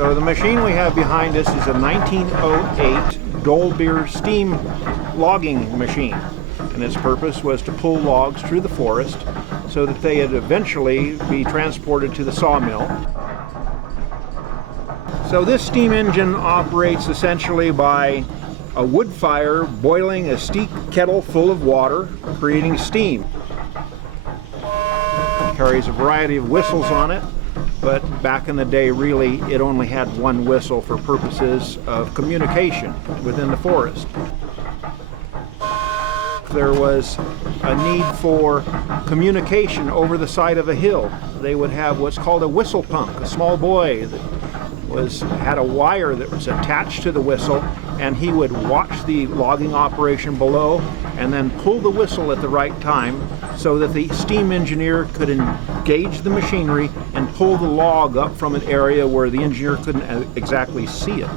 So the machine we have behind us is a 1908 Dolbeer steam logging machine, and its purpose was to pull logs through the forest so that they would eventually be transported to the sawmill. So this steam engine operates essentially by a wood fire boiling a steep kettle full of water, creating steam. It carries a variety of whistles on it, but back in the day really it only had one whistle for purposes of communication within the forest. There was a need for communication over the side of a hill. They would have what's called a whistle punk, a small boy that had a wire that was attached to the whistle, and he would watch the logging operation below and then pull the whistle at the right time so that the steam engineer could engage the machinery and pull the log up from an area where the engineer couldn't exactly see it.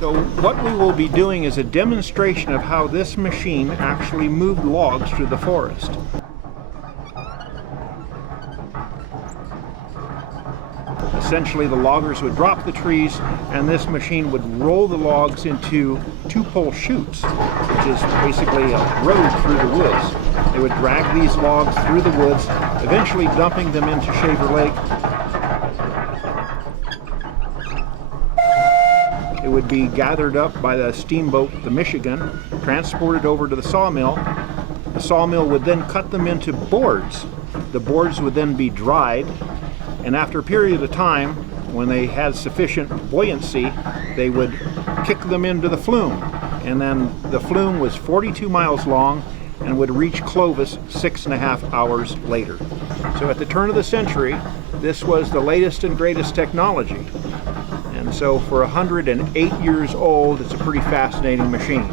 So what we will be doing is a demonstration of how this machine actually moved logs through the forest. Essentially, the loggers would drop the trees and this machine would roll the logs into two-pole chutes, which is basically a road through the woods. They would drag these logs through the woods, eventually dumping them into Shaver Lake. It would be gathered up by the steamboat, the Michigan, transported over to the sawmill. The sawmill would then cut them into boards. The boards would then be dried, and after a period of time, when they had sufficient buoyancy, they would kick them into the flume. And then the flume was 42 miles long and would reach Clovis 6.5 hours later. So at the turn of the century, this was the latest and greatest technology. And so for 108 years old, it's a pretty fascinating machine.